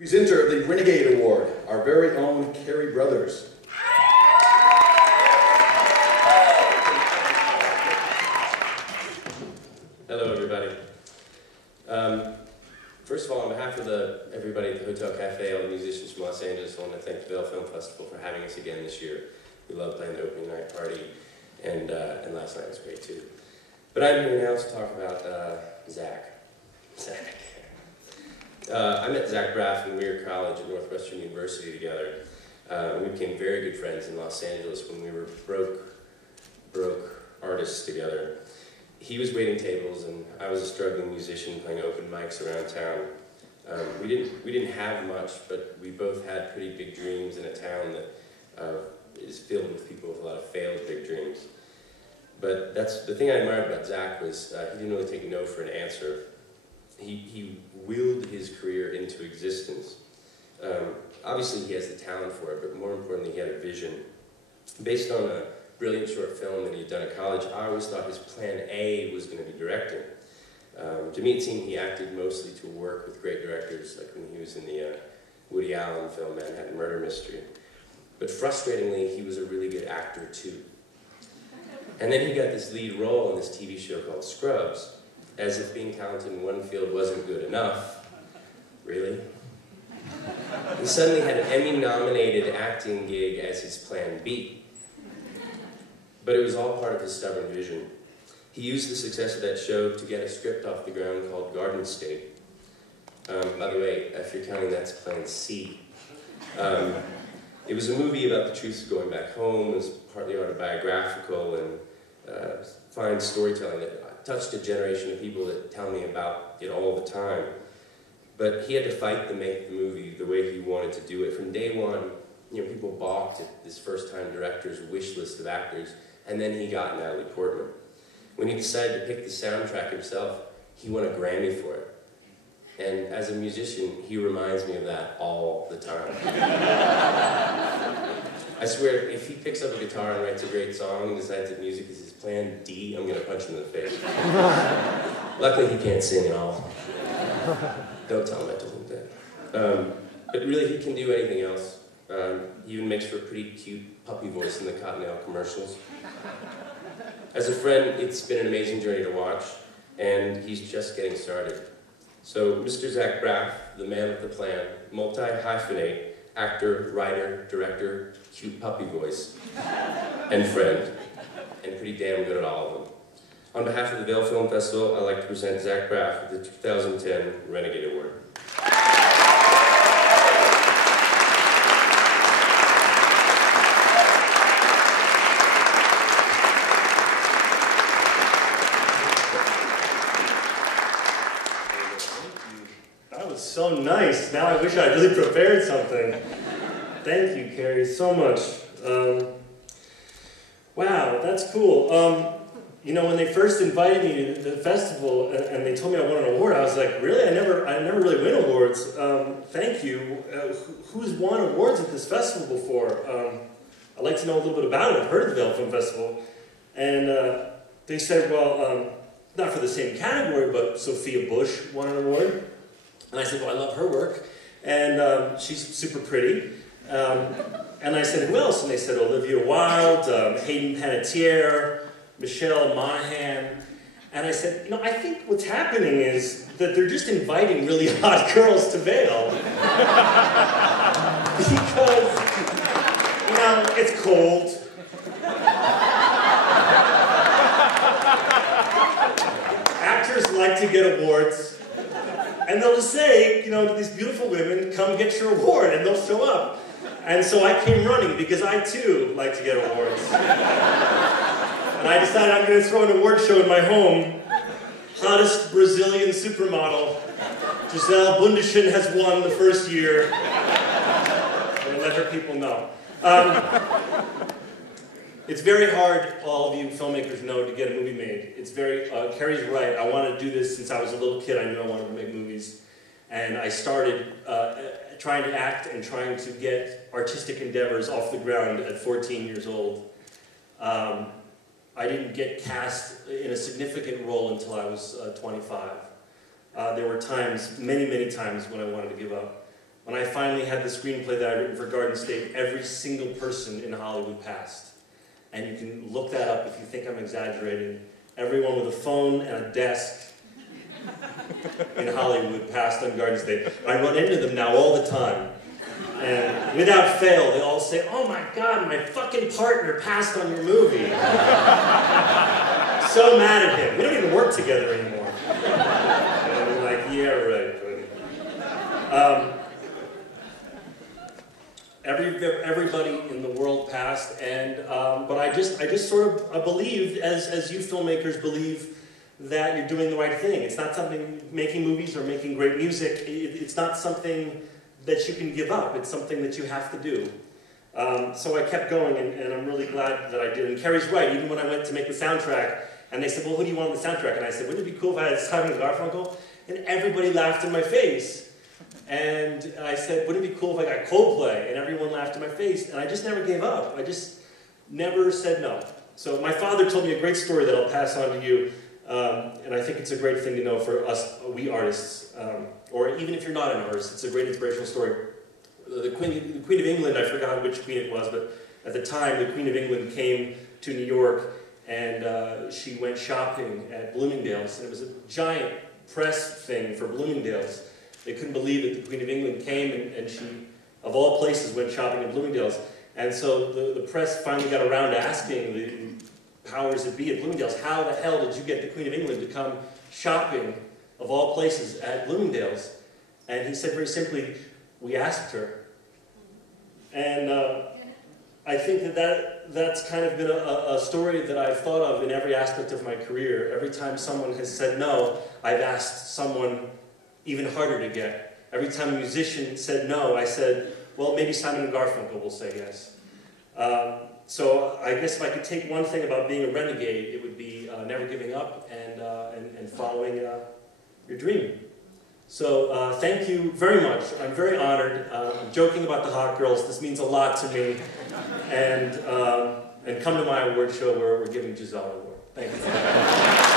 Presenter of the Renegade Award, our very own Cary Brothers. Hello, everybody. First of all, on behalf of everybody at the Hotel Cafe, all the musicians from Los Angeles, I want to thank the Vail Film Festival for having us again this year. We love playing the opening night party, and last night was great too. But I'm here now to talk about Zach. I met Zach Braff when we were in college at Northwestern University together. We became very good friends in Los Angeles when we were broke artists together. He was waiting tables, and I was a struggling musician playing open mics around town. We didn't have much, but we both had pretty big dreams in a town that is filled with people with a lot of failed big dreams. But the thing I admired about Zach was he didn't really take no for an answer. He willed his career into existence. Obviously, he has the talent for it, but more importantly, he had a vision. Based on a brilliant short film that he had done at college, I always thought his plan A was going to be directing. To me, it seemed he acted mostly to work with great directors, like when he was in the Woody Allen film Manhattan Murder Mystery. But frustratingly, he was a really good actor too. And then he got this lead role in this TV show called Scrubs, as if being talented in one field wasn't good enough. Really? He suddenly had an Emmy-nominated acting gig as his plan B. But it was all part of his stubborn vision. He used the success of that show to get a script off the ground called Garden State. By the way, if you're counting, that's plan C. It was a movie about the truths of going back home. It was partly autobiographical and fine storytelling that touched a generation of people that tell me about it all the time. But he had to fight to make the movie the way he wanted to do it. From day one, people balked at this first-time director's wish list of actors, and then he got Natalie Portman. When he decided to pick the soundtrack himself, he won a Grammy for it. And as a musician, he reminds me of that all the time. I swear, if he picks up a guitar and writes a great song and decides that music is his plan D, I'm going to punch him in the face. Luckily, he can't sing at all. Don't tell him I told him that. But really, he can do anything else. He even makes for a pretty cute puppy voice in the Cottonelle commercials. As a friend, it's been an amazing journey to watch, and he's just getting started. So, Mr. Zach Braff, the man with the plan, multi-hyphenate, actor, writer, director, cute puppy voice, and friend, and pretty damn good at all of them. On behalf of the Vail Film Festival, I'd like to present Zach Braff with the 2010 Renegade Award. That was so nice. Now I wish I really prepared something. Thank you, Cary, so much. Wow, that's cool. When they first invited me to the festival and they told me I won an award, I was like, really? I never really win awards. Thank you. Who's won awards at this festival before? I'd like to know a little bit about it. I've heard of the Vail Film Festival. And they said, well, not for the same category, but Sophia Bush won an award. And I said, well, I love her work. And she's super pretty. And I said, who else? And they said, Olivia Wilde, Hayden Panettiere, Michelle Monaghan. And I said, I think what's happening is that they're just inviting really hot girls to Vail. Because, it's cold. Actors like to get awards. And they'll just say, to these beautiful women, come get your award, and they'll show up. And so I came running because I too like to get awards. And I decided I'm going to throw an award show in my home. Hottest Brazilian supermodel, Gisele Bundchen, has won the first year. I'm going to let her people know. It's very hard, all of you filmmakers know, to get a movie made. It's very, Cary's right, I wanted to do this since I was a little kid. I knew I wanted to make movies. And I started trying to act and trying to get artistic endeavors off the ground at 14 years old. I didn't get cast in a significant role until I was 25. There were times, many, many times when I wanted to give up. when I finally had the screenplay that I'd written for Garden State, every single person in Hollywood passed. And you can look that up if you think I'm exaggerating. Everyone with a phone and a desk in Hollywood passed on Garden State. I run into them now all the time. And without fail, they all say, "Oh my God, my fucking partner passed on your movie." So mad at him. We don't even work together anymore. And I'm like, yeah, right, buddy. Everybody in the world passed, and but I just sort of I believe, as you filmmakers believe, that you're doing the right thing. It's not something, making movies or making great music, it's not something that you can give up. It's something that you have to do. So I kept going, and I'm really glad that I did. And Cary's right. Even when I went to make the soundtrack, and they said, "Well, who do you want on the soundtrack?" And I said, "Wouldn't it be cool if I had Simon and Garfunkel?" And everybody laughed in my face. And I said, "Wouldn't it be cool if I got Coldplay?" And everyone laughed in my face. And I just never gave up. I just never said no. So my father told me a great story that I'll pass on to you. And I think it's a great thing to know for us, we artists. Or even if you're not an artist, it's a great inspirational story. The Queen of England, I forgot which queen it was, but at the time, the Queen of England came to New York, and she went shopping at Bloomingdale's. And it was a giant press thing for Bloomingdale's. They couldn't believe that the Queen of England came, and she, of all places, went shopping at Bloomingdale's. And so the press finally got around to asking the powers that be at Bloomingdale's, "How the hell did you get the Queen of England to come shopping, of all places, at Bloomingdale's?" And he said very simply, "We asked her." And I think that's kind of been a story that I've thought of in every aspect of my career. Every time someone has said no, I've asked someone even harder to get. Every time a musician said no, I said, "Well, maybe Simon and Garfunkel will say yes." So I guess if I could take one thing about being a renegade, it would be never giving up and following your dream. So thank you very much. I'm very honored. I'm joking about the hot girls. This means a lot to me. And come to my award show where we're giving Giselle an award. Thank you.